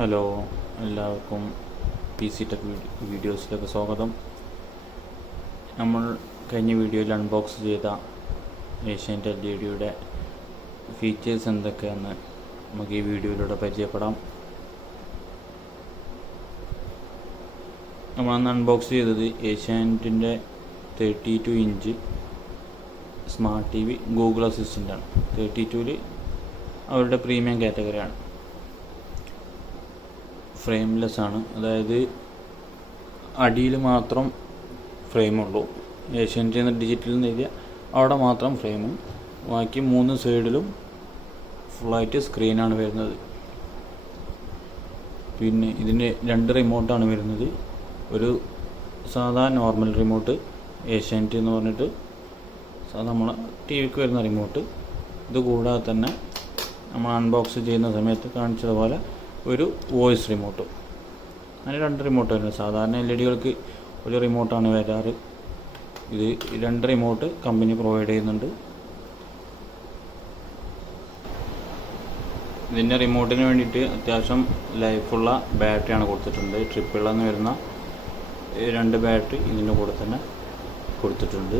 Hello, എല്ലാവർക്കും P C tech വീഡിയോസിലേക്ക് സ്വാഗതം. നമ്മൾ കഴിഞ്ഞ വീഡിയോയിൽ അൺബോക്സ് ചെയ്ത ഏഷ്യാനെറ്റ് LED-യുടെ ഫീച്ചേഴ്സ് എന്തൊക്കെയാണെന്ന് നമുക്ക് ഈ വീഡിയോയിലൂടെ പരിചയപ്പെടാം. നമ്മളന്ന് അൺബോക്സ് ചെയ്തത് ഏഷ്യാനെറ്റിൻ്റെ 32 ഇഞ്ച് സ്മാർട്ട് TV ഗൂഗിൾ അസിസ്റ്റൻ്റാണ്. 32-ൽ അവരുടെ പ്രീമിയം കാറ്റഗറിയാണ്. ഫ്രെയിംലെസ് ആണ്, അതായത് അടിയിൽ മാത്രം ഫ്രെയിമുള്ളൂ. ഏഷ്യാനെറ്റ് ഡിജിറ്റൽ എഴുതിയ അവിടെ മാത്രം ഫ്രെയിമും, ബാക്കി 3 സൈഡിലും ഫുള്ളായിട്ട് സ്ക്രീനാണ് വരുന്നത്. പിന്നെ ഇതിന് 2 റിമോട്ടാണ് വരുന്നത്. ഒരു സാധാ നോർമൽ റിമോട്ട്, ഏഷ്യാനെറ്റ് എന്ന് പറഞ്ഞിട്ട് സാധാ നമ്മളെ TV-ക്ക് വരുന്ന റിമോട്ട്. ഇത് കൂടാതെ തന്നെ നമ്മൾ അൺബോക്സ് ചെയ്യുന്ന സമയത്ത് കാണിച്ചതുപോലെ ഒരു വോയിസ് റിമോട്ട്. അങ്ങനെ 2 റിമോട്ട് വരുന്നത്. സാധാരണ LED-കൾക്ക് ഒരു റിമോട്ടാണ് വരാറ്. ഇത് 2 റിമോട്ട് കമ്പനി പ്രൊവൈഡ് ചെയ്യുന്നുണ്ട്. ഇതിൻ്റെ റിമോട്ടിന് വേണ്ടിയിട്ട് അത്യാവശ്യം ലൈഫുള്ള ബാറ്ററിയാണ് കൊടുത്തിട്ടുണ്ട്. ട്രിപ്പിളെന്ന് വരുന്ന 2 ബാറ്ററി ഇതിൻ്റെ കൂടെ തന്നെ കൊടുത്തിട്ടുണ്ട്.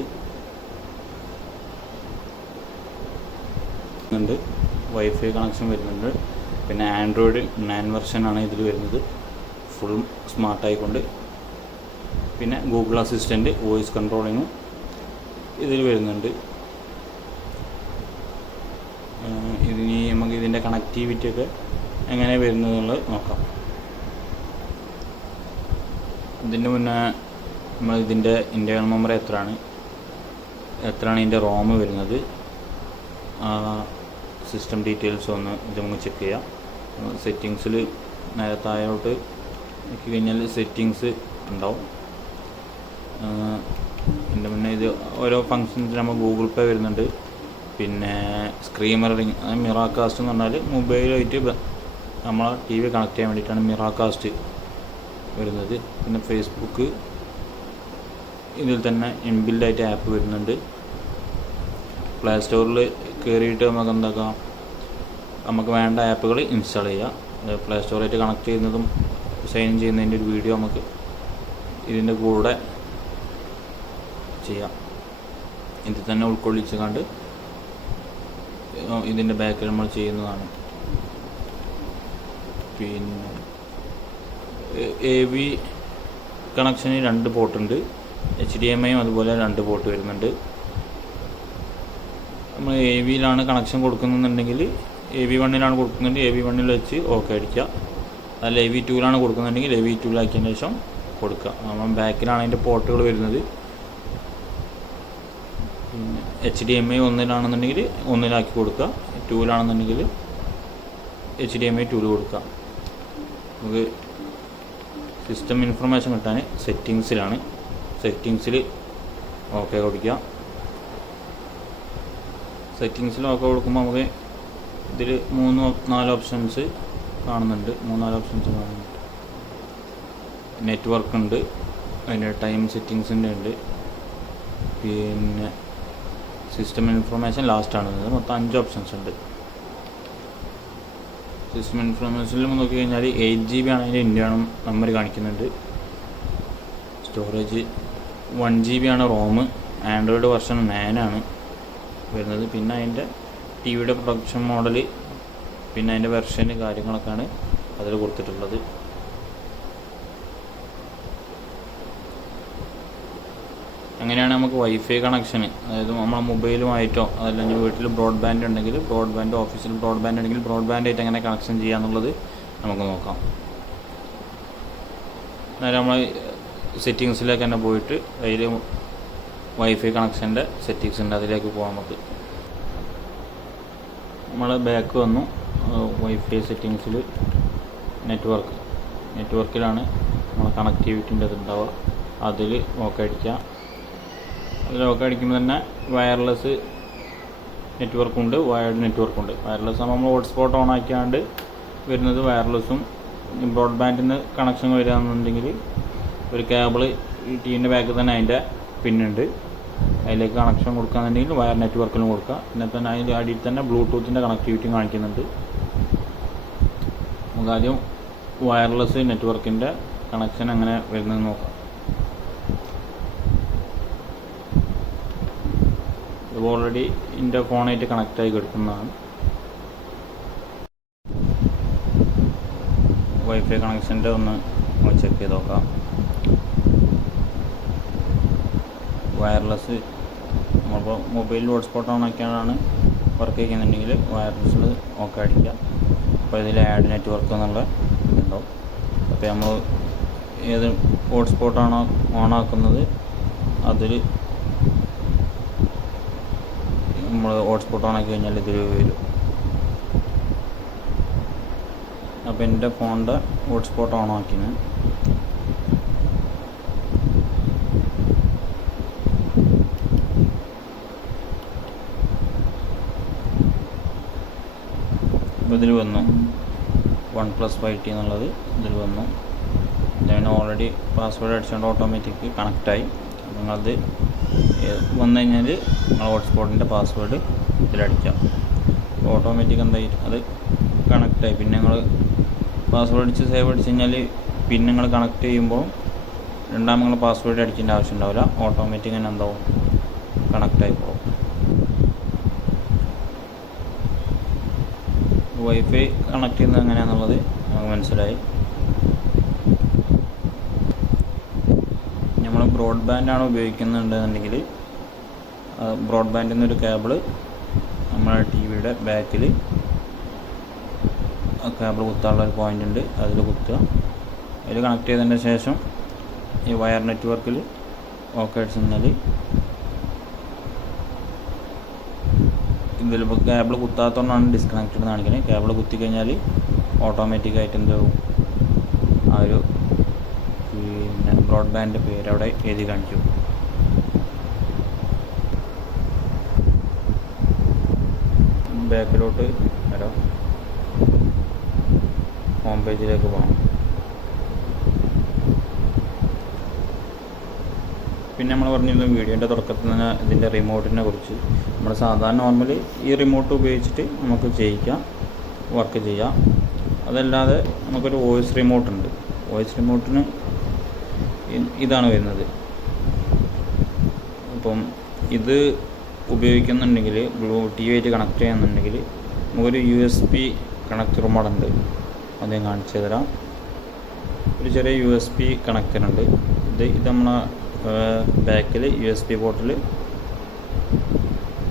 വൈഫൈ കണക്ഷൻ വരുന്നുണ്ട്. പിന്നെ ആൻഡ്രോയിഡ് 9 വെർഷനാണ് ഇതിൽ വരുന്നത്, ഫുൾ സ്മാർട്ടായിക്കൊണ്ട്. പിന്നെ ഗൂഗിൾ അസിസ്റ്റൻ്റ് വോയിസ് കൺട്രോളിങ്ങും ഇതിൽ വരുന്നുണ്ട്. ഇതിന് നമുക്ക് ഇതിൻ്റെ കണക്ടിവിറ്റിയൊക്കെ എങ്ങനെ വരുന്നതെന്നുള്ളത് നോക്കാം. ഇതിന് മുന്നേ നമ്മൾ ഇതിൻ്റെ ഇൻറ്റേർണൽ മെമ്മറി എത്രയാണ് ഇതിൻ്റെ റോം വരുന്നത്, സിസ്റ്റം ഡീറ്റെയിൽസ് ഒന്ന് ഇത് നമുക്ക് ചെക്ക് ചെയ്യാം. സെറ്റിങ്സിൽ നേരെ താഴോട്ട് നോക്കി കഴിഞ്ഞാൽ സെറ്റിങ്സ് ഉണ്ടാവും. ഇതിൻ്റെ മുന്നേ ഇത് ഓരോ ഫങ്ഷൻസിന് നമ്മൾ ഗൂഗിൾ പേ വരുന്നുണ്ട്. പിന്നെ സ്ക്രീൻ മിററിങ്, മിറാകാസ്റ്റ് എന്ന് പറഞ്ഞാൽ മൊബൈലായിട്ട് നമ്മളെ TV കണക്ട് ചെയ്യാൻ വേണ്ടിയിട്ടാണ് മിറാകാസ്റ്റ് വരുന്നത്. പിന്നെ ഫേസ്ബുക്ക് ഇതിൽ തന്നെ ഇൻബിൽഡായിട്ട് ആപ്പ് വരുന്നുണ്ട്. പ്ലേ സ്റ്റോറിൽ കയറിയിട്ട് നമുക്ക് എന്താക്കാം, നമുക്ക് വേണ്ട ആപ്പുകൾ ഇൻസ്റ്റാൾ ചെയ്യാം. പ്ലേ സ്റ്റോറായിട്ട് കണക്ട് ചെയ്യുന്നതും സൈൻ ചെയ്യുന്നതിൻ്റെ ഒരു വീഡിയോ നമുക്ക് ഇതിൻ്റെ കൂടെ ചെയ്യാം. ഇതിൽ തന്നെ ഉൾക്കൊള്ളിച്ച് കണ്ട് ഇതിൻ്റെ ബാക്കിൽ നമ്മൾ ചെയ്യുന്നതാണ്. പിന്നെ AV കണക്ഷന് 2 പോർട്ടുണ്ട്. HDMI അതുപോലെ 2 പോർട്ട് വരുന്നുണ്ട്. നമ്മൾ AV-യിലാണ് കണക്ഷൻ കൊടുക്കുന്നുണ്ടെങ്കിൽ AV1-ലാണ് കൊടുക്കുന്നുണ്ടെങ്കിൽ AV1-ൽ വെച്ച് ഓക്കെ അടിക്കുക. അല്ല AV2-ലാണ് കൊടുക്കുന്നുണ്ടെങ്കിൽ AV2-ലാക്കിയതിന് ശേഷം കൊടുക്കുക. നമ്മൾ ബാക്കിലാണ് അതിൻ്റെ പോർട്ടുകൾ വരുന്നത്. പിന്നെ HDMI 1-ലാണെന്നുണ്ടെങ്കിൽ 1-ലാക്കി കൊടുക്കുക, 2-ലാണെന്നുണ്ടെങ്കിൽ HDMI 2-ൽ കൊടുക്കുക. നമുക്ക് സിസ്റ്റം ഇൻഫർമേഷൻ കിട്ടാൻ സെറ്റിങ്സിലാണ്. സെറ്റിങ്സിൽ ഓക്കെ കൊടുക്കുക. സെറ്റിങ്സിൽ ഓക്കെ കൊടുക്കുമ്പോൾ നമുക്ക് ഇതിൽ 3-4 ഓപ്ഷൻസ് കാണുന്നുണ്ട്. 3-4 ഓപ്ഷൻസ് കാണുന്നുണ്ട്. നെറ്റ്വർക്ക് ഉണ്ട്, അതിൻ്റെ ടൈം സെറ്റിങ്സിൻ്റെ ഉണ്ട്. പിന്നെ സിസ്റ്റം ഇൻഫർമേഷൻ ലാസ്റ്റാണ് വരുന്നത്. മൊത്തം 5 ഓപ്ഷൻസ് ഉണ്ട്. സിസ്റ്റം ഇൻഫർമേഷനിൽ നോക്കി കഴിഞ്ഞാൽ 8 GB ആണ് അതിൻ്റെ ഇൻറ്റേർണൽ മെമ്മറി കാണിക്കുന്നുണ്ട്. സ്റ്റോറേജ് 1 GB ആണ് റോം. ആൻഡ്രോയിഡ് വെർഷൻ 9 ആണ് വരുന്നത്. പിന്നെ അതിൻ്റെ TV-യുടെ പ്രൊഡക്ഷൻ മോഡൽ, പിന്നെ അതിൻ്റെ വെർഷന് കാര്യങ്ങളൊക്കെയാണ് അതിൽ കൊടുത്തിട്ടുള്ളത്. അങ്ങനെയാണ് നമുക്ക് വൈഫൈ കണക്ഷൻ, അതായത് നമ്മളെ മൊബൈലുമായിട്ടോ അതല്ലെങ്കിൽ വീട്ടിൽ ബ്രോഡ്ബാൻഡ് ഉണ്ടെങ്കിൽ ബ്രോഡ്ബാൻഡ്, ഓഫീസിൽ ബ്രോഡ്ബാൻഡ് ഉണ്ടെങ്കിൽ ബ്രോഡ്ബാൻഡായിട്ട് എങ്ങനെ കണക്ഷൻ ചെയ്യാന്നുള്ളത് നമുക്ക് നോക്കാം. അതായത് നമ്മൾ സെറ്റിങ്സിലേക്ക് തന്നെ പോയിട്ട് അതിൽ വൈഫൈ കണക്ഷൻ്റെ സെറ്റിങ്സ് ഉണ്ട്, അതിലേക്ക് പോകാം. നമുക്ക് നമ്മൾ ബാക്ക് വന്നു. വൈഫൈ സെറ്റിങ്സിൽ നെറ്റ്വർക്കിലാണ് നമ്മൾ കണക്ടിവിറ്റിൻ്റെ ഉണ്ടാവുക. അതിൽ ഓക്കെ അടിക്കുക. അതിൽ ഓക്കെ അടിക്കുമ്പോൾ തന്നെ വയർലെസ് നെറ്റ്വർക്കുണ്ട്, വയർഡ് നെറ്റ്വർക്കുണ്ട്. വയർലെസ് നമ്മൾ ഹോട്ട്സ്പോട്ട് ഓൺ ആക്കിയാണ്ട് വരുന്നത് വയർലെസ്സും. ബ്രോഡ്ബാൻഡിൽ നിന്ന് കണക്ഷൻ വരികയാണെന്നുണ്ടെങ്കിൽ ഒരു കേബിൾ TV-ൻ്റെ ബാക്കിൽ തന്നെ അതിൻ്റെ പിന്നുണ്ട്, അതിലേക്ക് കണക്ഷൻ കൊടുക്കുകയാണെന്നുണ്ടെങ്കിൽ വയർ നെറ്റ്വർക്കിലും കൊടുക്കുക. പിന്നെ തന്നെ അതിൻ്റെ അടിയിൽ തന്നെ ബ്ലൂടൂത്തിൻ്റെ കണക്ടിവിറ്റിയും കാണിക്കുന്നുണ്ട്. നമുക്ക് ആദ്യം വയർലെസ് നെറ്റ്വർക്കിൻ്റെ കണക്ഷൻ എങ്ങനെ വരുന്നത് നോക്കാം. ഇത് ഓൾറെഡി എൻ്റെ ഫോണായിട്ട് കണക്റ്റായി കിടക്കുന്നതാണ്. വൈഫൈ കണക്ഷൻ്റെ ഒന്ന് ചെക്ക് ചെയ്ത് നോക്കാം. വയർലെസ് നമ്മളിപ്പോൾ മൊബൈലിൽ ഹോട്ട്സ്പോട്ട് ഓൺ ആക്കിയാണ് വർക്ക് ചെയ്യുന്നുണ്ടെങ്കിൽ വയർലെസ്സിൽ ഓക്കെ അടിക്കുക. അപ്പോൾ ഇതിൽ ആഡ് നെറ്റ്വർക്ക് എന്നുള്ള ഇതുണ്ടാവും. അപ്പോൾ നമ്മൾ ഏത് ഹോട്ട്സ്പോട്ടാണോ ഓൺ ആക്കുന്നത് അതിൽ നമ്മൾ ഹോട്ട്സ്പോട്ട് ഓൺ ആക്കി കഴിഞ്ഞാൽ ഇതിൽ വരും. അപ്പോൾ എൻ്റെ ഫോണിൻ്റെ ഹോട്ട്സ്പോട്ട് ഓൺ ആക്കിന്. അപ്പോൾ ഇതിൽ വന്നു OnePlus 5T എന്നുള്ളത് ഇതിൽ വന്നു. ഞാൻ ഓൾറെഡി പാസ്വേഡ് അടിച്ചുകൊണ്ട് ഓട്ടോമാറ്റിക് കണക്റ്റായി. നിങ്ങളത് വന്നു കഴിഞ്ഞാൽ നിങ്ങൾ ഹോട്ട്സ്പോട്ടിൻ്റെ പാസ്വേഡ് ഇതിലടിക്കാം. ഓട്ടോമാറ്റിക് എന്തായി അത് കണക്റ്റായി. പിന്നെ നിങ്ങൾ പാസ്വേഡ് അടിച്ച് സേവ് അടിച്ച് കഴിഞ്ഞാൽ പിന്നെ നിങ്ങൾ കണക്ട് ചെയ്യുമ്പോൾ രണ്ടാമത് നിങ്ങൾ പാസ്വേഡ് അടിക്കേണ്ട ആവശ്യം ഉണ്ടാവില്ല. ഓട്ടോമാറ്റിക് തന്നെ എന്താവും കണക്റ്റായി പോകും. വൈഫൈ കണക്ട് ചെയ്യുന്നത് എങ്ങനെയാണെന്നുള്ളത് നമുക്ക് മനസ്സിലായി. നമ്മൾ ബ്രോഡ്ബാൻഡാണ് ഉപയോഗിക്കുന്നുണ്ടെന്നുണ്ടെങ്കിൽ ബ്രോഡ്ബാൻഡിൽ നിന്നൊരു കേബിള് നമ്മുടെ ടി വിയുടെ ബാക്കിൽ കേബിൾ കുത്താനുള്ള ഒരു പോയിൻ്റ് ഉണ്ട്, അതിൽ കുത്തുക. അതിൽ കണക്ട് ചെയ്തതിന് ശേഷം ഈ വയർ നെറ്റ്വർക്കിൽ ഓക്കെ അടിച്ച് കഴിഞ്ഞാൽ ഇതിലിപ്പോൾ കേബിൾ കുത്താത്തതുകൊണ്ടാണ് ഡിസ്കണക്റ്റഡ് കാണിക്കുന്നത്. കേബിൾ കുത്തിക്കഴിഞ്ഞാൽ ഓട്ടോമാറ്റിക്കായിട്ട് എന്താവും ആ ഒരു പിന്നെ ബ്രോഡ്ബാൻഡിൻ്റെ പേര് അവിടെ എഴുതി കാണിക്കും. ബാക്കിലോട്ട് വരാം, ഹോം പേജിലേക്ക് പോകാം. പിന്നെ നമ്മൾ പറഞ്ഞിരുന്നു വീഡിയോൻ്റെ തുടക്കത്തിൽ തന്നെ ഇതിൻ്റെ റിമോട്ടിനെ കുറിച്ച്. നമ്മൾ സാധാരണ നോർമലി ഈ റിമോട്ട് ഉപയോഗിച്ചിട്ട് നമുക്ക് ചെയ്യിക്കാം, വർക്ക് ചെയ്യാം. അതല്ലാതെ നമുക്കൊരു വോയിസ് റിമോട്ടുണ്ട്. വോയിസ് റിമോട്ടിന് ഇതാണ് വരുന്നത്. അപ്പം ഇത് ഉപയോഗിക്കുന്നുണ്ടെങ്കിൽ ടി വി ആയിട്ട് കണക്ട് ചെയ്യുന്നുണ്ടെങ്കിൽ നമുക്കൊരു USB കണക്ടറും കൂടെ ഉണ്ട്, അത് ഞാൻ കാണിച്ചു തരാം. ഒരു ചെറിയ USB കണക്ടറുണ്ട്. ഇത് നമ്മളെ ബാക്കിൽ USB പോർട്ടിൽ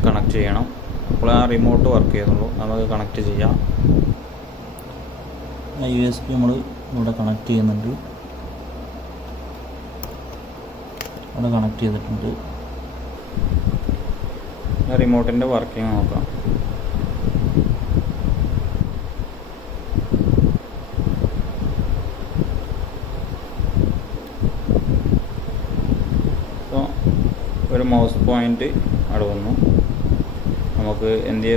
കണക്ട് ചെയ്യണം. അപ്പോൾ ആ റിമോട്ട് വർക്ക് ചെയ്യുന്നുള്ളൂ. നമുക്ക് കണക്ട് ചെയ്യാം. ആ USB നമ്മൾ ഇവിടെ കണക്ട് ചെയ്യുന്നുണ്ട്. അവിടെ കണക്ട് ചെയ്തിട്ടുണ്ട്. റിമോട്ടിൻ്റെ വർക്കിംഗ് നോക്കാം. അപ്പോൾ ഒരു മൗസ് പോയിൻ്റ് അവിടെ വന്നു. നമുക്ക് എന്ത്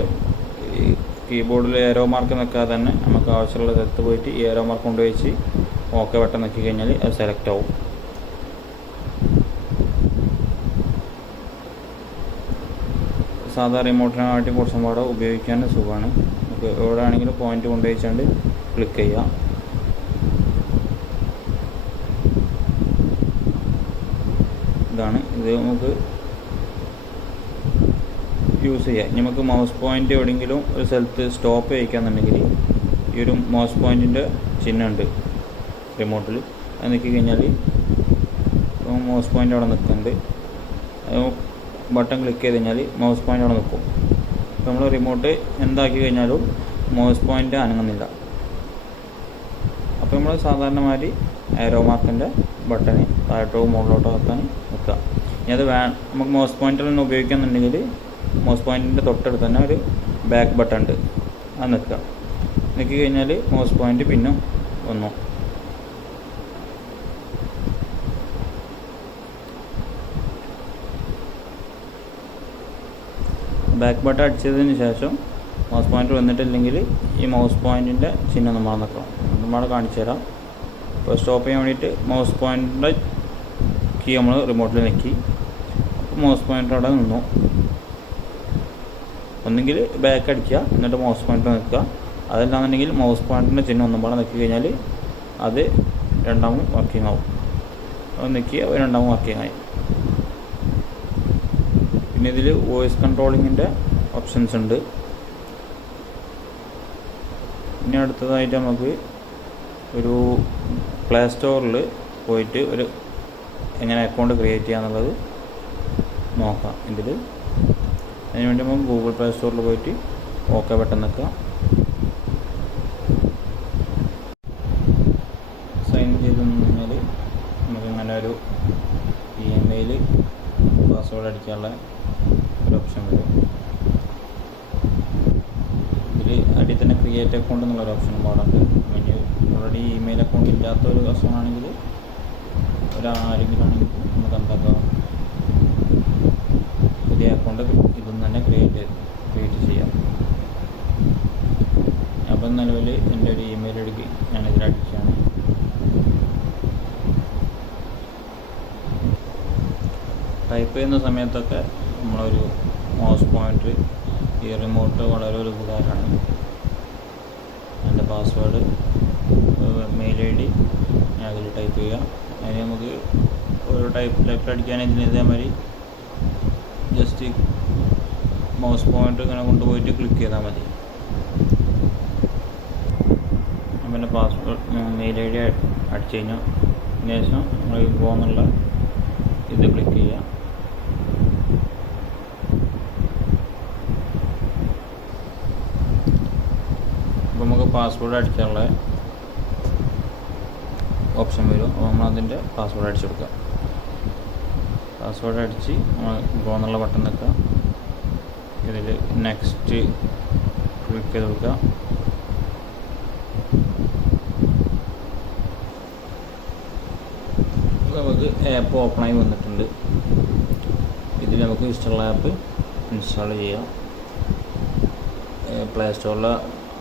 കീബോർഡിൽ ഏരോ മാർക്ക് നിൽക്കാതെ തന്നെ നമുക്ക് ആവശ്യമുള്ള സ്ഥലത്ത് പോയിട്ട് ഈ ഏരോ മാർക്ക് കൊണ്ടുവച്ച് ഓക്കെ ബട്ടൺ നോക്കി കഴിഞ്ഞാൽ അത് സെലക്ട് ആവും. സാധാ റിമോട്ടിനെക്കാട്ടി കുറച്ചും പാടെ ഉപയോഗിക്കാൻ സുഖമാണ്. നമുക്ക് എവിടെ ആണെങ്കിലും പോയിന്റ് കൊണ്ടുവച്ചാണ്ട് ക്ലിക്ക് ചെയ്യാം. ഇതാണ് ഇത് നമുക്ക് യൂസ് ചെയ്യാം. നമുക്ക് മൗസ് പോയിൻ്റ് എവിടെയെങ്കിലും ഒരു സ്ഥലത്ത് സ്റ്റോപ്പ് ചെയ്യിക്കാന്നുണ്ടെങ്കിൽ ഈ ഒരു മൗസ് പോയിൻറ്റിൻ്റെ ചിഹ്നമുണ്ട് റിമോട്ടിൽ. അത് നിൽക്കി കഴിഞ്ഞാൽ മൗസ് പോയിൻ്റ് അവിടെ നിൽക്കുന്നുണ്ട്. ബട്ടൺ ക്ലിക്ക് ചെയ്ത് കഴിഞ്ഞാൽ മൗസ് പോയിൻ്റ് അവിടെ നിൽക്കും. അപ്പോൾ നമ്മൾ റിമോട്ട് എന്താക്കി കഴിഞ്ഞാലും മൗസ് പോയിൻ്റ് അനങ്ങുന്നില്ല. അപ്പോൾ നമ്മൾ സാധാരണമാതിരി ആരോ മാർക്കിൻ്റെ ബട്ടണ് താഴോട്ടോ മുകളിലോട്ടോ ആക്കാൻ നിൽക്കുക. ഇനി അത് നമുക്ക് മൗസ് പോയിൻ്റിൽ തന്നെ ഉപയോഗിക്കുന്നുണ്ടെങ്കിൽ മൗസ് പോയിൻറ്റിൻ്റെ തൊട്ടടുത്ത് തന്നെ ഒരു ബാക്ക് ബട്ടൺ ഉണ്ട്, അത് നിൽക്കുക. നിൽക്കി കഴിഞ്ഞാൽ മൗസ് പോയിൻ്റ് പിന്നെ വന്നു. ബാക്ക് ബട്ടൺ അടിച്ചതിന് ശേഷം മൗസ് പോയിൻ്റ് വന്നിട്ടില്ലെങ്കിൽ ഈ മൗസ് പോയിൻറ്റിൻ്റെ ചിഹ്നം നമ്മൾ നിൽക്കണം. നമ്മൾ കാണിച്ചു തരാം. ഇപ്പോൾ സ്റ്റോപ്പ് ചെയ്യാൻ വേണ്ടിയിട്ട് മൗസ് പോയിൻറ്റിൻ്റെ കീ നമ്മൾ റിമോട്ടിൽ ഞെക്കി. അപ്പോൾ മൗസ് പോയിൻ്റ് അവിടെ നിന്നു. ഒന്നെങ്കിൽ ബാക്ക് അടിക്കുക, എന്നിട്ട് മൗസ് പോയിൻ്റ് നിൽക്കുക. അതല്ലാന്നുണ്ടെങ്കിൽ മൗസ് പോയിൻറ്റിൻ്റെ ചിഹ്നം ഒന്നും പാടെ നിൽക്കി കഴിഞ്ഞാൽ അത് രണ്ടാമതും വർക്കിംഗ് ആവും. അത് നിൽക്കുക, രണ്ടാമതും വർക്കിംഗ് ആയി. പിന്നെ ഇതിൽ വോയിസ് കൺട്രോളിങ്ങിൻ്റെ ഓപ്ഷൻസ് ഉണ്ട്. ഇനി അടുത്തതായിട്ട് നമുക്ക് ഒരു പ്ലേ സ്റ്റോറിൽ പോയിട്ട് എങ്ങനെ അക്കൗണ്ട് ക്രിയേറ്റ് ചെയ്യാന്നുള്ളത് നോക്കാം. അതിനുവേണ്ടി നമുക്ക് ഗൂഗിൾ പ്ലേ സ്റ്റോറിൽ പോയിട്ട് ഓക്കെ ബട്ടൺ നിൽക്കുക. സൈൻ ചെയ്ത് കഴിഞ്ഞാൽ നമുക്കിങ്ങനെ ഒരു ഇമെയിൽ പാസ്വേഡ് അടിക്കാനുള്ള ഒരു ഓപ്ഷൻ വരും. ഇതിൽ അടിയിൽ തന്നെ ക്രിയേറ്റ് അക്കൗണ്ട് എന്നുള്ളൊരു ഓപ്ഷൻ പാടുണ്ട്. പിന്നെ ഓൾറെഡി ഇമെയിൽ അക്കൗണ്ട് ഇല്ലാത്ത ഒരു കസ്റ്റമർ ആണെങ്കിൽ ആരെങ്കിലും ആണെങ്കിൽ നമുക്ക് എന്താക്കാം, പുതിയ അക്കൗണ്ട് ഇതൊന്നും തന്നെ ക്രിയേറ്റ് ചെയ്യാം. അപ്പം നിലവിൽ എൻ്റെ ഒരു ഇമെയിൽ ഐ ഡി ഞാനിതിൽ അടിക്കുകയാണ്. ടൈപ്പ് ചെയ്യുന്ന സമയത്തൊക്കെ നമ്മളൊരു മൗസ് പോയിൻ്റർ ഈ റിമോട്ട് വളരെ ഒരു ഉപകാരമാണ്. എൻ്റെ പാസ്വേഡ് മെയിൽ ഐ ഡി ഞാൻ അതിൽ ടൈപ്പ് ചെയ്യാം. അതിന് നമുക്ക് ഒരു ടൈപ്പ് അടിക്കാൻ ഇതേമാതിരി ജസ്റ്റ് മൗസ് പോയിൻ്റർ ഇങ്ങനെ കൊണ്ടുപോയിട്ട് ക്ലിക്ക് ചെയ്താൽ മതി. പിന്നെ പാസ്വേഡ് മെയിൽ ഐ ഡി അടിച്ചു കഴിഞ്ഞാൽ അതിന് ശേഷം നമ്മൾ എന്നുള്ള ഇത് ക്ലിക്ക് ചെയ്യാം. അപ്പോൾ നമുക്ക് പാസ്വേഡ് അടിക്കാനുള്ള ഓപ്ഷൻ വരും. അപ്പോൾ നമ്മളതിൻ്റെ പാസ്വേഡ് അടിച്ചു കൊടുക്കുക. പാസ്വേഡ് അടിച്ച് നമ്മൾ എന്നുള്ള ബട്ടൺ നിൽക്കുക. ഇതിൽ നെക്സ്റ്റ് ക്ലിക്ക് ചെയ്ത് കൊടുക്കുക. നമുക്ക് ആപ്പ് ഓപ്പണായി വന്നിട്ടുണ്ട്. ഇതിൽ നമുക്ക് ഇഷ്ടമുള്ള ആപ്പ് ഇൻസ്റ്റാൾ ചെയ്യാം. പ്ലേ സ്റ്റോറിൽ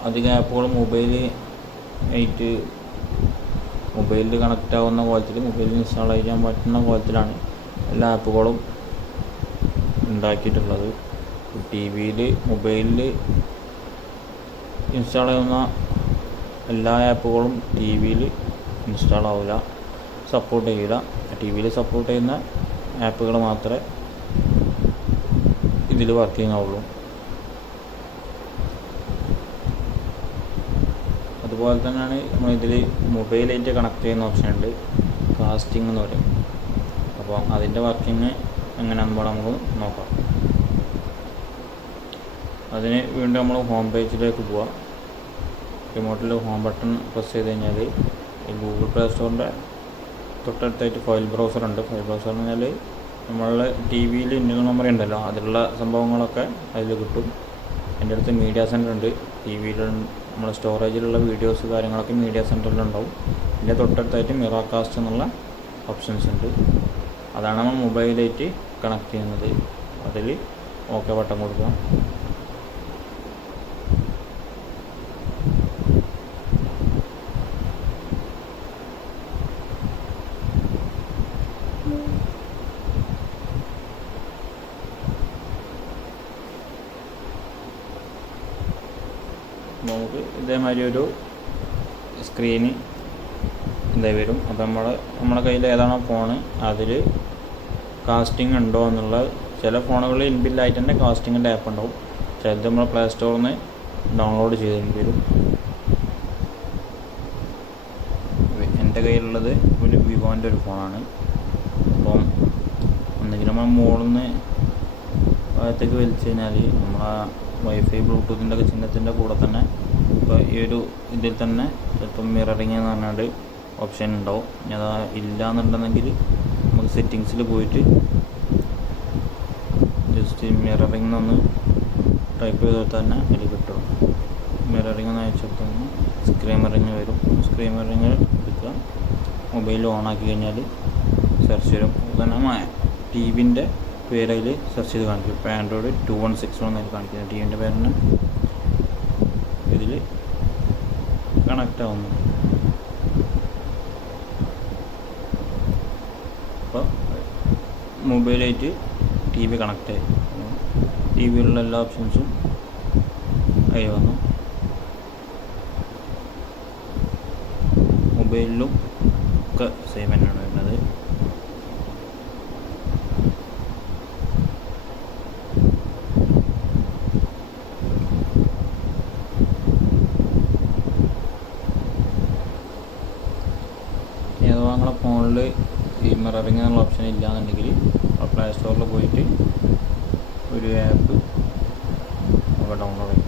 അധികം ആപ്പുകൾ മൊബൈലിൽ കണക്റ്റ് ആവുന്ന കോലത്തിൽ, മൊബൈലിൽ ഇൻസ്റ്റാൾ ചെയ്യാൻ പറ്റുന്ന കോലത്തിലാണ് എല്ലാ ആപ്പുകളും ഉണ്ടാക്കിയിട്ടുള്ളത്. ടി വിയിൽ മൊബൈലിൽ ഇൻസ്റ്റാൾ ചെയ്യുന്ന എല്ലാ ആപ്പുകളും ടി വിയിൽ ഇൻസ്റ്റാൾ ആവില്ല, സപ്പോർട്ട് ചെയ്യില്ല. ടി വിയിൽ സപ്പോർട്ട് ചെയ്യുന്ന ആപ്പുകൾ മാത്രമേ ഇതിൽ വർക്കിംഗ് ആവുള്ളൂ. അതുപോലെ തന്നെയാണ് നമ്മളിതിൽ മൊബൈലായിട്ട് കണക്ട് ചെയ്യുന്ന ഓപ്ഷൻ ഉണ്ട്, കാസ്റ്റിംഗ് എന്ന് പറയും. അപ്പോൾ അതിൻ്റെ വർക്കിംഗ് എങ്ങനെയാണെന്ന് നമുക്ക് നോക്കാം. അതിന് വീണ്ടും നമ്മൾ ഹോം പേജിലേക്ക് പോവാം. റിമോട്ടിൽ ഹോം ബട്ടൺ പ്രസ് ചെയ്ത് കഴിഞ്ഞാൽ ഈ ഗൂഗിൾ പ്ലേ സ്റ്റോറിൻ്റെ തൊട്ടടുത്തായിട്ട് ഫയൽ ബ്രൗസർ ഉണ്ട്. ഫയൽ ബ്രൗസർ എന്ന് പറഞ്ഞാൽ നമ്മളുടെ ടി വിയിൽ ഇന്ത്യൻ മെമ്മറി ഉണ്ടല്ലോ, അതിലുള്ള സംഭവങ്ങളൊക്കെ അതിൽ കിട്ടും. എൻ്റെ അടുത്ത് മീഡിയ സെൻറ്റർ ഉണ്ട്. ടി വിയിൽ നമ്മുടെ സ്റ്റോറേജിലുള്ള വീഡിയോസ് കാര്യങ്ങളൊക്കെ മീഡിയ സെൻറ്ററിലുണ്ടാവും. ഇതിൻ്റെ തൊട്ടടുത്തായിട്ട് മിറാകാസ്റ്റ് എന്നുള്ള ഓപ്ഷൻസ് ഉണ്ട്. അതാണ് നമ്മൾ മൊബൈലായിട്ട് കണക്ട് ചെയ്യുന്നത്. അതിൽ ഓക്കെ ബട്ടൺ കൊടുക്കാം. നമുക്ക് ഇതേമാതിരി ഒരു സ്ക്രീന് ഇതായി വരും. അപ്പോൾ നമ്മുടെ കയ്യിൽ ഏതാണോ ഫോണ് അതിൽ കാസ്റ്റിംഗ് ഉണ്ടോ എന്നുള്ള, ചില ഫോണുകളിൽ ഇൻബിൽഡായിട്ട് തന്നെ കാസ്റ്റിങ്ങിൻ്റെ ആപ്പ് ഉണ്ടാവും. ചിലത് നമ്മൾ പ്ലേ സ്റ്റോറിൽ നിന്ന് ഡൗൺലോഡ് ചെയ്തേണ്ടി വരും. എൻ്റെ കയ്യിലുള്ളത് ഒരു വിവോൻ്റെ ഒരു ഫോണാണ്. അപ്പം ഒന്നുകിൽ നമ്മൾ മുകളിൽ നിന്ന് ഭാഗത്തേക്ക് വലിച്ചു കഴിഞ്ഞാൽ നമ്മളാ വൈഫൈ ബ്ലൂടൂത്തിൻ്റെ ഒക്കെ ചിഹ്നത്തിൻ്റെ കൂടെ തന്നെ ഇപ്പോൾ ഈ ഒരു ഇതിൽ തന്നെ ചിലപ്പം മിററിങ് എന്ന് പറഞ്ഞാൽ ഓപ്ഷൻ ഉണ്ടാവും. ഇനി അതാ ഇല്ല എന്നുണ്ടെങ്കിൽ നമുക്ക് സെറ്റിങ്സിൽ പോയിട്ട് ജസ്റ്റ് മിററിങ് എന്നൊന്ന് ടൈപ്പ് ചെയ്താൽ തന്നെ അതിൽ കിട്ടും. മിററിങ് എന്ന് അയച്ചെടുത്താൽ സ്ക്രീൻ മിററിങ് വരും. സ്ക്രീൻ മിററിങ് എടുക്കുക, മൊബൈൽ ഓണാക്കി കഴിഞ്ഞാൽ സെർച്ച് വരും. തന്നെ ടി വിൻ്റെ പേര് അതിൽ സെർച്ച് ചെയ്ത് കാണിക്കും. ഇപ്പോൾ ആൻഡ്രോയിഡ് 2161 എന്നായി കാണിക്കുന്നത്. ടി വിൻ്റെ പേരിന് ഇതിൽ കണക്റ്റ് ആവുന്നു. അപ്പോൾ മൊബൈലായിട്ട് ടി വി കണക്റ്റ് ആയി. ടി വിയിലുള്ള എല്ലാ ഓപ്ഷൻസും അതിൽ വന്നു. മൊബൈലിലും ഒക്കെ സെയിം തന്നെയാണ് വരുന്നത്. ഏതോ നിങ്ങളെ ഫോണിൽ ഈ മിററിങ് എന്നുള്ള ഓപ്ഷൻ ഇല്ലയെന്നുണ്ടെങ്കിൽ പ്ലേ സ്റ്റോറിൽ പോയിട്ട് ഒരു ആപ്പ് നമുക്ക് ഡൗൺലോഡ് ചെയ്യാം.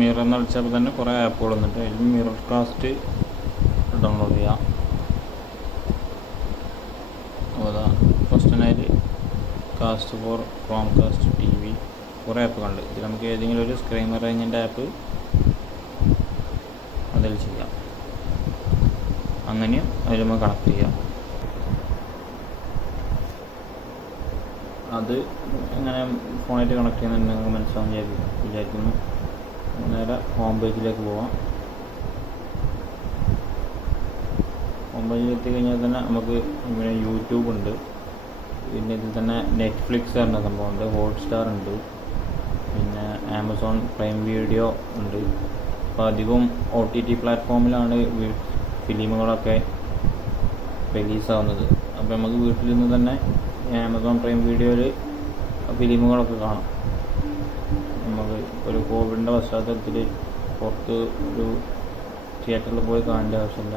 മിറർ എന്ന് വിളിച്ചപ്പോൾ തന്നെ കുറേ ആപ്പുകൾ വന്നിട്ട് അതിൽ മിറർ കാസ്റ്റ് ഡൗൺലോഡ് ചെയ്യാം. അതാ ഫസ്റ്റ് തന്നെ cast for Chromecast TV കുറേ ആപ്പുകളുണ്ട്. ഇതിൽ നമുക്ക് ഏതെങ്കിലും ഒരു സ്ക്രീൻ മിററിങ്ങിൻ്റെ ആപ്പ് അതിൽ ചെയ്യാം. അങ്ങനെയും അതിൽ നമുക്ക് കണക്ട് ചെയ്യാം. അത് എങ്ങനെ ഫോണായിട്ട് കണക്ട് ചെയ്യുന്നുണ്ട് നിങ്ങൾക്ക് മനസ്സിലാവും വിചാരിക്കുന്നു. നേരെ ഹോം പേജിലേക്ക് പോവാം. ഹോം പേജിൽ എത്തിക്കഴിഞ്ഞാൽ തന്നെ നമുക്ക് ഇങ്ങനെ യൂട്യൂബ് ഉണ്ട്, പിന്നെ ഇതിൽ തന്നെ നെറ്റ്ഫ്ലിക്സ് പറഞ്ഞ സംഭവമുണ്ട്, ഹോട്ട്സ്റ്റാർ ഉണ്ട്, പിന്നെ ആമസോൺ പ്രൈം വീഡിയോ ഉണ്ട്. അപ്പോൾ അധികവും OTT പ്ലാറ്റ്ഫോമിലാണ് ഫിലിമുകളൊക്കെ റിലീസാവുന്നത്. അപ്പോൾ നമുക്ക് വീട്ടിൽ നിന്ന് തന്നെ ആമസോൺ പ്രൈം വീഡിയോയിൽ ഫിലിമുകളൊക്കെ കാണാം. നമുക്ക് ഒരു കോവിഡിൻ്റെ പശ്ചാത്തലത്തിൽ പുറത്ത് ഒരു തിയേറ്ററിൽ പോയി കാണേണ്ട ആവശ്യമില്ല,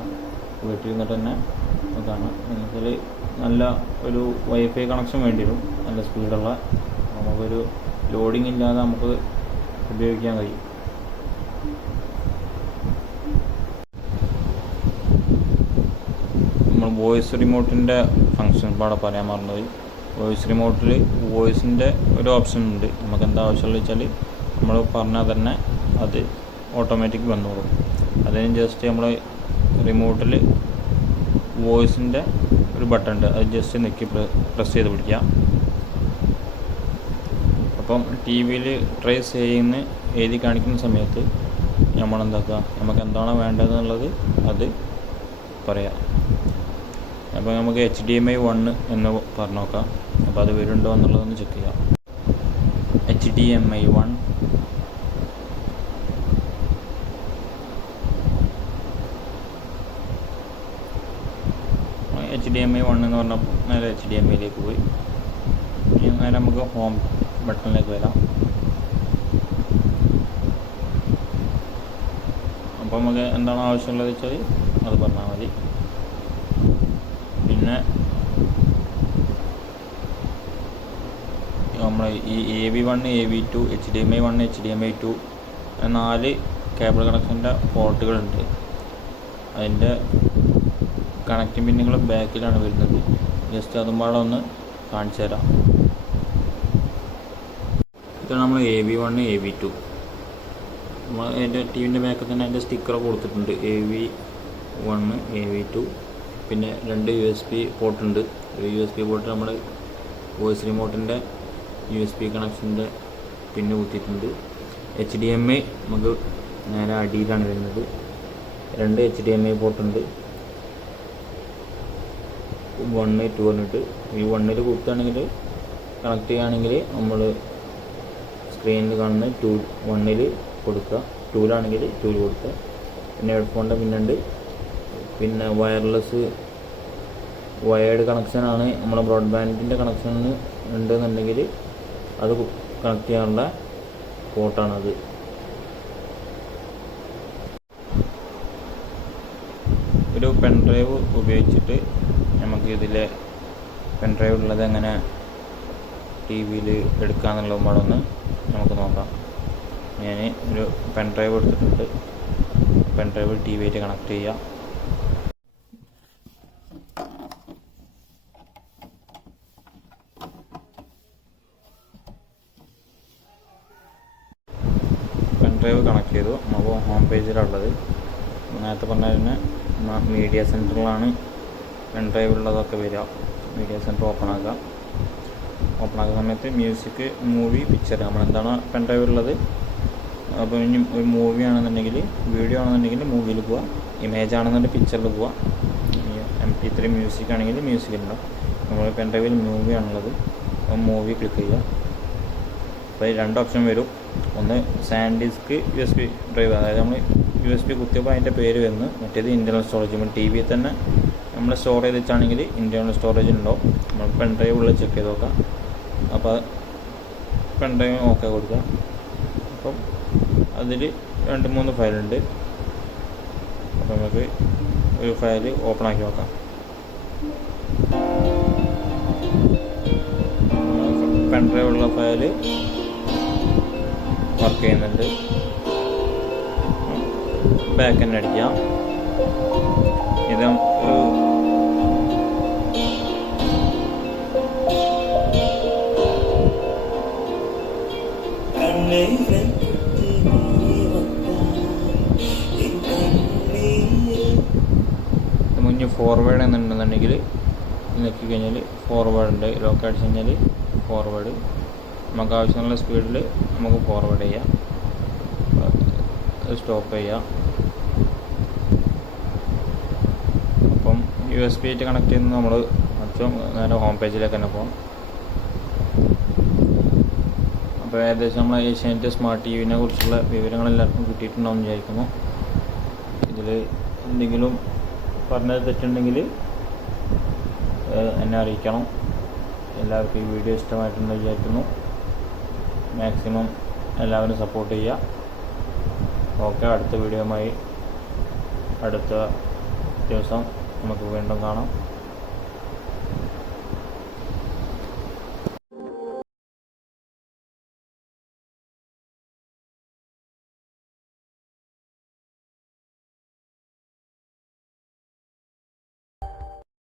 വീട്ടിൽ നിന്നിട്ട് തന്നെ കാണാം. എന്നുവെച്ചാൽ നല്ല ഒരു വൈഫൈ കണക്ഷൻ വേണ്ടി വരും, നല്ല സ്പീഡുള്ള. നമുക്കൊരു ലോഡിങ് ഇല്ലാതെ നമുക്ക് ഉപയോഗിക്കാൻ കഴിയും. നമ്മൾ വോയിസ് റിമോട്ടിൻ്റെ ഫങ്ഷൻ ഇവിടെ പറയാൻ പറഞ്ഞത്. വോയിസ് റിമോട്ടിൽ വോയിസിൻ്റെ ഒരു ഓപ്ഷൻ ഉണ്ട്. നമുക്ക് എന്താ ആവശ്യമുള്ള വെച്ചാൽ നമ്മൾ പറഞ്ഞാൽ തന്നെ അത് ഓട്ടോമാറ്റിക് വന്നോളും. അതിന് ജസ്റ്റ് നമ്മൾ റിമോട്ടിൽ വോയിസിൻ്റെ ഒരു ബട്ടൺ ഉണ്ട്, അത് ജസ്റ്റ് നെക്കി പ്രസ് ചെയ്ത് പിടിക്കാം. അപ്പം TV-യിൽ ട്രേസ് ചെയ്യുന്ന എഴുതി കാണിക്കുന്ന സമയത്ത് നമ്മളെന്താക്കുക, നമുക്ക് എന്താണോ വേണ്ടതെന്നുള്ളത് അത് പറയാം. അപ്പോൾ നമുക്ക് HDMI 1 എന്ന് പറഞ്ഞു നോക്കാം. അപ്പോൾ അത് വരുന്നുണ്ടോ എന്നുള്ളതൊന്ന് ചെക്ക് ചെയ്യാം. HDMI 1 എന്ന് പറഞ്ഞപ്പോൾ നേരെ HDMI-യിലേക്ക് പോയി. നേരെ നമുക്ക് ഹോം ബട്ടണിലേക്ക് വരാം. അപ്പോൾ നമുക്ക് എന്താണോ ആവശ്യമുള്ളത് വെച്ചാൽ അത് പറഞ്ഞാൽ മതി. പിന്നെ നമ്മൾ ഈ AV1, AV2, HDMI 1, HDMI 2 4 cable കണക്ഷൻ്റെ പോർട്ടുകളുണ്ട്. അതിൻ്റെ കണക്റ്റിംഗ് പിന്നുകൾ ബാക്കിലാണ് വരുന്നത്. ജസ്റ്റ് അതും പാടെ ഒന്ന് കാണിച്ചു തരാം. ഇതാണ് നമ്മൾ AV1, AV2. നമ്മൾ അതിൻ്റെ TVൻ്റെ ബാക്കിൽ തന്നെ അതിൻ്റെ സ്റ്റിക്കർ കൊടുത്തിട്ടുണ്ട്. AV1, AV2. പിന്നെ 2 USB പോർട്ടുണ്ട്. ഒരു USB പോർട്ട് നമ്മൾ വോയിസ് റിമോട്ടിൻ്റെ USB കണക്ഷൻ്റെ പിന്നെ കുത്തിയിട്ടുണ്ട്. HDMI നമുക്ക് നേരെ അടിയിലാണ് വരുന്നത്. 2 HDMI പോർട്ടുണ്ട്. 1, 2 പറഞ്ഞിട്ട് ഈ 1-ൽ കുത്തുകയാണെങ്കിൽ കണക്ട് ചെയ്യുകയാണെങ്കിൽ നമ്മൾ സ്ക്രീനിൽ കാണുന്ന 1-ൽ കൊടുക്കുക, 2-ലാണെങ്കിൽ 2-ൽ കൊടുക്കുക. പിന്നെ ഹെഡ്ഫോണിൻ്റെ പിന്നുണ്ട്. പിന്നെ വയേർഡ് കണക്ഷനാണ്. നമ്മുടെ ബ്രോഡ്ബാൻഡിൻ്റെ കണക്ഷൻ ഉണ്ടെന്നുണ്ടെങ്കിൽ അത് കണക്ട് ചെയ്യാനുള്ള പോർട്ടാണത്. ഒരു പെൻഡ്രൈവ് ഉപയോഗിച്ചിട്ട് നമുക്ക് ഇതിലെ പെൻഡ്രൈവ് ഉള്ളത് എങ്ങനെ TV-യിൽ എടുക്കാമെന്നുള്ളതും കൂടെ ഒന്ന് നമുക്ക് നോക്കാം. ഞാൻ ഒരു പെൻഡ്രൈവ് എടുത്തിട്ടുണ്ട്. പെൻഡ്രൈവ് TV-ആയിട്ട് കണക്ട് ചെയ്യാം. പെൻഡ്രൈവ് കണക്ട് ചെയ്തു. നമുക്ക് ഹോം പേജിലുള്ളത് നേരത്തെ പറഞ്ഞതിന് മീഡിയ സെൻറ്ററിലാണ് പെൻഡ്രൈവ് ഉള്ളതൊക്കെ വരിക. മീഡിയ സെൻറ്റർ ഓപ്പൺ ആക്കുക സമയത്ത് മ്യൂസിക്, മൂവി, പിക്ചർ നമ്മളെന്താണോ പെൻഡ്രൈവ് ഉള്ളത്. അപ്പോൾ ഇനി ഒരു മൂവി ആണെന്നുണ്ടെങ്കിൽ, വീഡിയോ ആണെന്നുണ്ടെങ്കിൽ മൂവിയിൽ പോവാം, ഇമേജ് ആണെന്നുണ്ടെങ്കിൽ പിക്ചറിൽ പോവാം. MP3 മ്യൂസിക് ആണെങ്കിൽ മ്യൂസിക്കിലുണ്ടാവും. നമ്മൾ പെൻഡ്രൈവിൽ മൂവി ആണുള്ളത്. മൂവി ക്ലിക്ക് ചെയ്യുക. അപ്പോൾ ഈ 2 ഓപ്ഷൻ വരും. ഒന്ന് സാൻഡിസ്ക് USB ഡ്രൈവ്, അതായത് നമ്മൾ USB കുത്തിയപ്പോൾ അതിൻ്റെ പേര് വരുന്നു. മറ്റേത് ഇൻറ്റേർണൽ സ്റ്റോറേജ്. നമ്മൾ TV തന്നെ നമ്മൾ സ്റ്റോർ ചെയ്ത് വെച്ചാണെങ്കിൽ ഇൻറ്റേർണൽ സ്റ്റോറേജ് ഉണ്ടാവും. നമ്മൾ പെൻ ഡ്രൈവ് ഉള്ളിൽ ചെക്ക് ചെയ്ത് നോക്കാം. അപ്പോൾ പെൻ ഡ്രൈവ് ഓക്കെ കൊടുക്കുക. അപ്പം അതിൽ 2-3 ഫയലുണ്ട്. അപ്പോൾ നമുക്ക് ഒരു ഫയൽ ഓപ്പൺ ആക്കി നോക്കാം. പെൻ ഡ്രൈവുള്ള ഫയൽ വർക്ക് ചെയ്യുന്നുണ്ട്. ബാക്ക് തന്നെ അടിക്കാം. ഇത് മുന്നേ ഫോർവേഡ് എന്നുണ്ടെന്നുണ്ടെങ്കിൽ നോക്കി കഴിഞ്ഞാൽ ഫോർവേഡ് ഉണ്ട്. ലോക്ക് അടിച്ച് കഴിഞ്ഞാൽ ഫോർവേഡ്, നമുക്ക് ആവശ്യമുള്ള സ്പീഡിൽ നമുക്ക് ഫോർവേഡ് ചെയ്യാം. സ്റ്റോപ്പ് ചെയ്യാം. അപ്പം USB ആയിട്ട് കണക്ട് ചെയ്യുന്ന നമ്മൾ നേരെ ഹോം പേജിലേക്ക് തന്നെ പോകാം. അപ്പോൾ ഏകദേശം നമ്മൾ ഏഷ്യാനെറ്റ് സ്മാർട്ട് TV കുറിച്ചുള്ള വിവരങ്ങൾ എല്ലാവർക്കും കിട്ടിയിട്ടുണ്ടാവും വിചാരിക്കുന്നു. ഇതിൽ എന്തെങ്കിലും പറഞ്ഞത് തെറ്റുണ്ടെങ്കിൽ എന്നെ അറിയിക്കണം. എല്ലാവർക്കും ഈ വീഡിയോ ഇഷ്ടമായിട്ടുണ്ടെന്ന് വിചാരിക്കുന്നു. മാക്സിമം എല്ലാവരും സപ്പോർട്ട് ചെയ്യുക. ഓക്കെ, അടുത്ത വീഡിയോയുമായി അടുത്ത ദിവസം നമുക്ക് വീണ്ടും കാണാം.